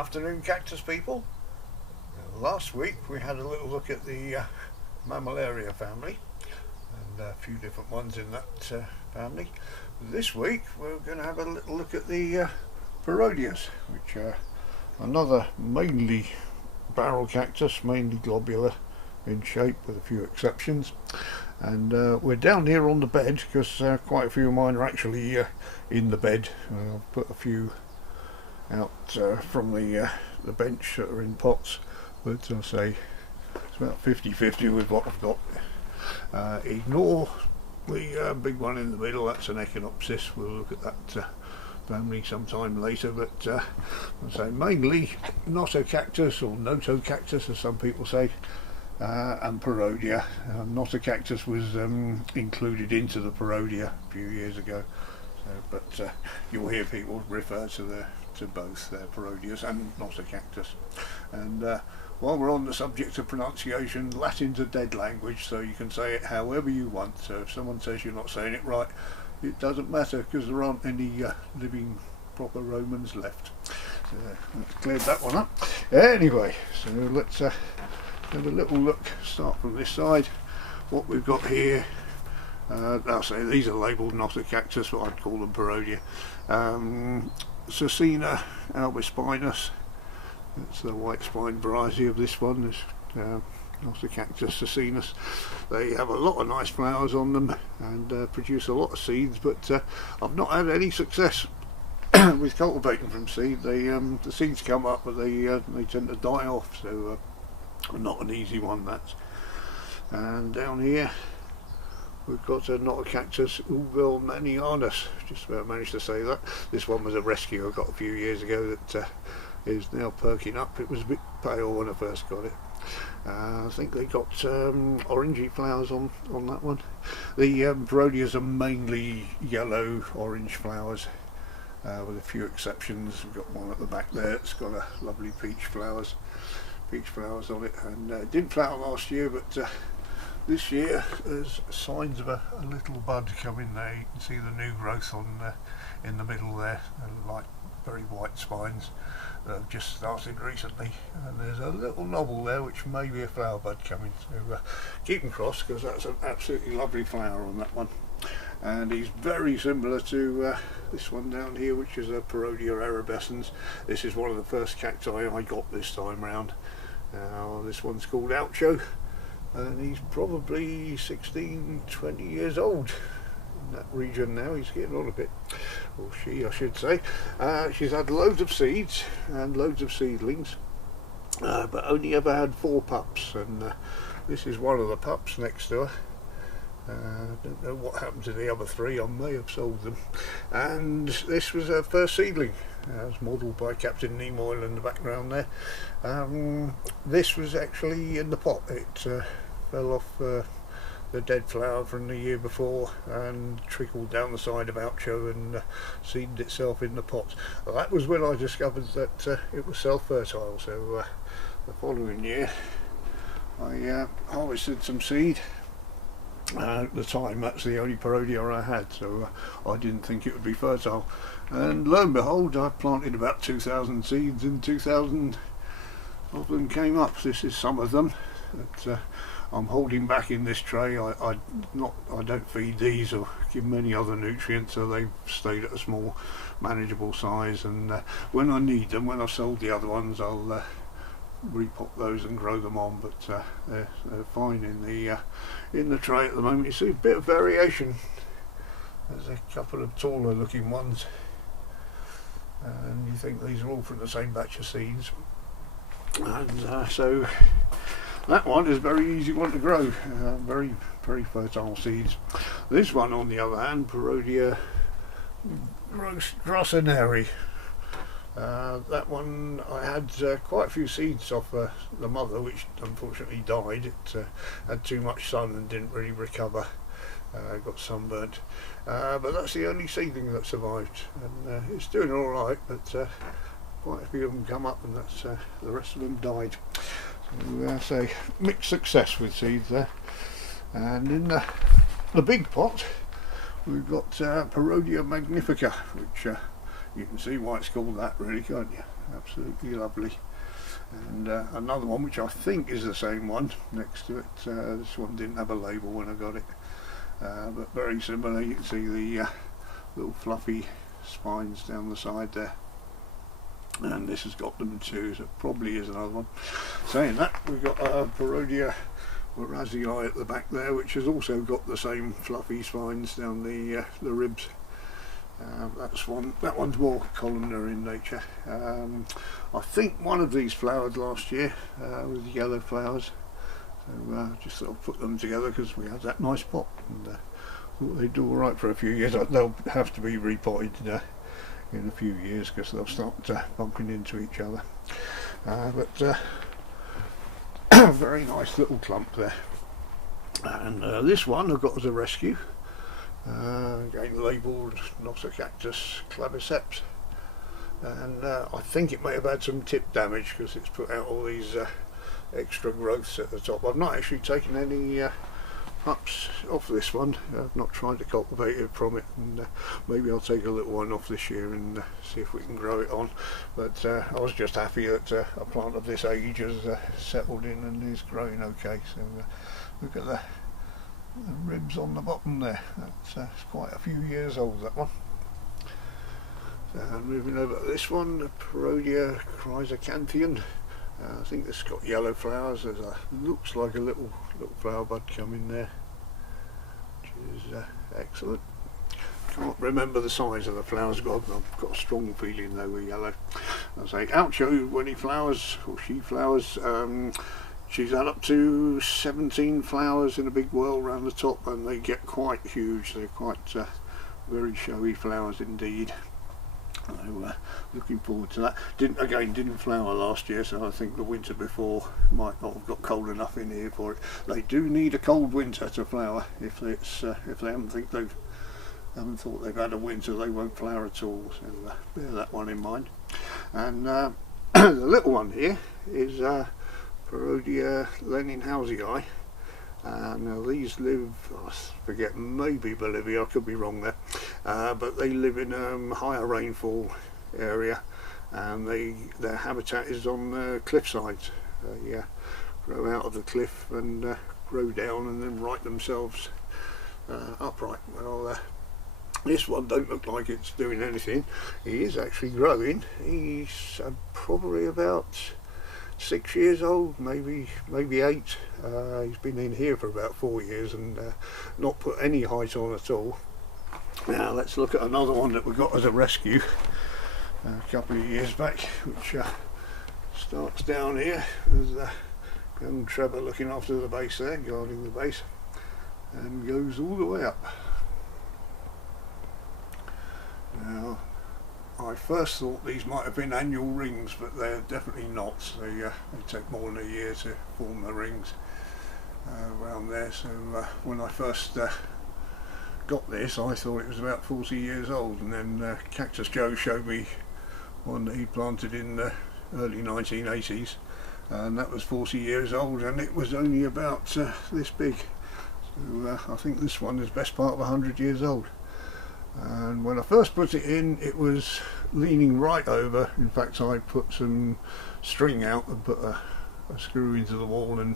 Afternoon, Cactus people. Last week we had a little look at the Mammillaria family and a few different ones in that family. This week we're going to have a little look at the Parodias, which are another mainly barrel cactus, mainly globular in shape with a few exceptions. And we're down here on the bed because quite a few of mine are actually in the bed. I've put a few out from the bench that are in pots, but I'll say it's about 50-50 with what I've got. Ignore the big one in the middle, that's an Echinopsis. We'll look at that family sometime later, but I'll say mainly Notocactus, or Notocactus as some people say, and Parodia. Notocactus was included into the Parodia a few years ago, but you'll hear people refer to both Parodias and Notocactus. And while we're on the subject of pronunciation, Latin's a dead language, so you can say it however you want. So if someone says you're not saying it right, it doesn't matter, because there aren't any living proper Romans left. So let's clear that one up. Anyway, so let's have a little look. Start from this side. What we've got here, I'll say these are labelled Notocactus, but I'd call them Parodia. Cacina albispinus, that's the white spine variety of this one, this Notocactus cacinus. They have a lot of nice flowers on them and produce a lot of seeds, but I've not had any success with cultivating from seed. The seeds come up, but they tend to die off, so not an easy one, that's. And down here we've got a Notocactus uvelmanianus, just about managed to say that. This one was a rescue I got a few years ago that is now perking up. It was a bit pale when I first got it. I think they got orangey flowers on that one. The Parodias are mainly yellow orange flowers, with a few exceptions. We've got one at the back there, it's got a lovely peach flowers on it, and it didn't flower last year, but this year there's signs of a little bud coming there. You can see the new growth on in the middle there, like very white spines that have just started recently, and there's a little knobble there which may be a flower bud coming, so keep them crossed, because that's an absolutely lovely flower on that one. And he's very similar to this one down here, which is a Parodia arabescens. This is one of the first cacti I got this time round. This one's called Oucho, and he's probably 16-20 years old in that region now. He's getting on a bit, or she I should say. She's had loads of seeds and loads of seedlings, but only ever had 4 pups, and this is one of the pups next to her. I don't know what happened to the other 3, I may have sold them. And this was her first seedling. It was modelled by Captain Nemo in the background there. This was actually in the pot. It fell off the dead flower from the year before and trickled down the side of Oucho and seeded itself in the pot. That was when I discovered that it was self-fertile, so the following year I harvested some seed. At the time that's the only Parodia I had, so I didn't think it would be fertile, and lo and behold I planted about 2,000 seeds and 2,000 of them came up. This is some of them that I'm holding back in this tray. I don't feed these or give them any other nutrients, so they've stayed at a small manageable size, and when I need them, when I've sold the other ones, I'll repot those and grow them on, but they're fine in the tray at the moment. You see a bit of variation. There's a couple of taller looking ones, and you think these are all from the same batch of seeds, and so that one is a very easy one to grow. Very fertile seeds. This one on the other hand, Parodia grossineri, that one I had quite a few seeds off the mother, which unfortunately died. It had too much sun and didn't really recover, got sunburnt, but that's the only seedling that survived, and it's doing alright, but quite a few of them come up, and that's the rest of them died. So mixed success with seeds there. And in the big pot we've got Parodia magnifica, which you can see why it's called that, really, can't you? absolutely lovely. And another one which I think is the same one next to it. This one didn't have a label when I got it, but very similar. You can see the little fluffy spines down the side there, and this has got them too, so it probably is another one. Saying that, we've got a Parodia Warazii at the back there, which has also got the same fluffy spines down the ribs. That one's more columnar in nature. I think one of these flowered last year with yellow flowers, so just sort of put them together because we had that nice pot, and thought they'd do alright for a few years. They'll have to be repotted in a few years because they'll start bumping into each other, but very nice little clump there. And this one I've got as a rescue. Again labelled Notocactus claviceps, and I think it may have had some tip damage because it's put out all these extra growths at the top. I've not actually taken any pups off this one. I've not tried to cultivate it from it, and maybe I'll take a little one off this year and see if we can grow it on. But I was just happy that a plant of this age has settled in and is growing okay. So look at the ribs on the bottom there. That's quite a few years old, that one. So moving over to this one, the Parodia Chrysocanthian. I think this has got yellow flowers. There's looks like a little flower bud coming there, which is excellent. Can't remember the size of the flowers. I've got a strong feeling they were yellow. I say Oucho, when he flowers, or she flowers, she's had up to 17 flowers in a big whirl around the top, and they get quite huge. They're quite very showy flowers indeed. So looking forward to that. Didn't flower last year, so I think the winter before might not have got cold enough in here for it. They do need a cold winter to flower. If they haven't thought they've had a winter, they won't flower at all. So bear that one in mind. And the little one here is Parodia Leninhausii. Now these live, I forget, maybe Bolivia, I could be wrong there, but they live in higher rainfall area, and their habitat is on the cliff sides. They grow out of the cliff and grow down and then right themselves upright. Well, this one don't look like it's doing anything. He is actually growing. He's probably about 6 years old, maybe 8. He's been in here for about 4 years and not put any height on at all. Now let's look at another one that we got as a rescue a couple of years back, which starts down here. There's young Trevor looking after the base there, guarding the base, and goes all the way up. Now I first thought these might have been annual rings, but they're definitely not. They take more than a year to form the rings around there. So when I first got this, I thought it was about 40 years old, and then Cactus Joe showed me one that he planted in the early 1980s, and that was 40 years old, and it was only about this big. So I think this one is best part of 100 years old. And when I first put it in, it was leaning right over. In fact, I put some string out and put a screw into the wall and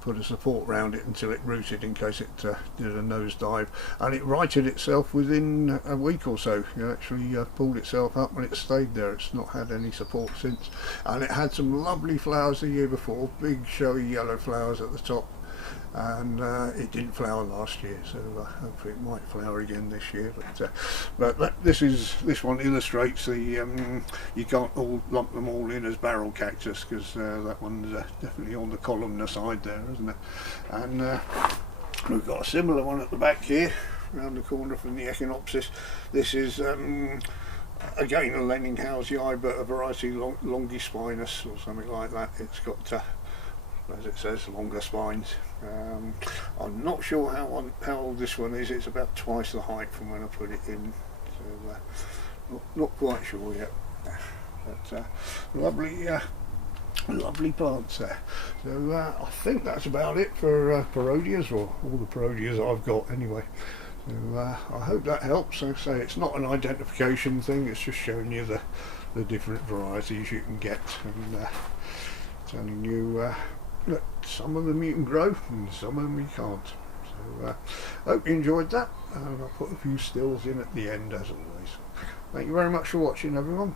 put a support around it until it rooted in case it did a nosedive, and it righted itself within a week or so. It actually pulled itself up and it stayed there. It's not had any support since, and it had some lovely flowers the year before, big showy yellow flowers at the top, and it didn't flower last year, so hopefully it might flower again this year. But this one illustrates the you can't all lump them all in as barrel cactus, because that one's definitely on the columnar side there, isn't it? And we've got a similar one at the back here, around the corner from the Echinopsis. This is again a Leninhausii, but a variety longispinus or something like that. It's got as it says, longer spines. I'm not sure how old this one is. It's about twice the height from when I put it in, so not quite sure yet. But lovely plants there. So I think that's about it for Parodias, or all the Parodias I've got anyway. So I hope that helps. So say it's not an identification thing, it's just showing you the different varieties you can get, and telling you that some of them you can grow and some of them you can't. So I hope you enjoyed that, and I'll put a few stills in at the end as always. Thank you very much for watching, everyone.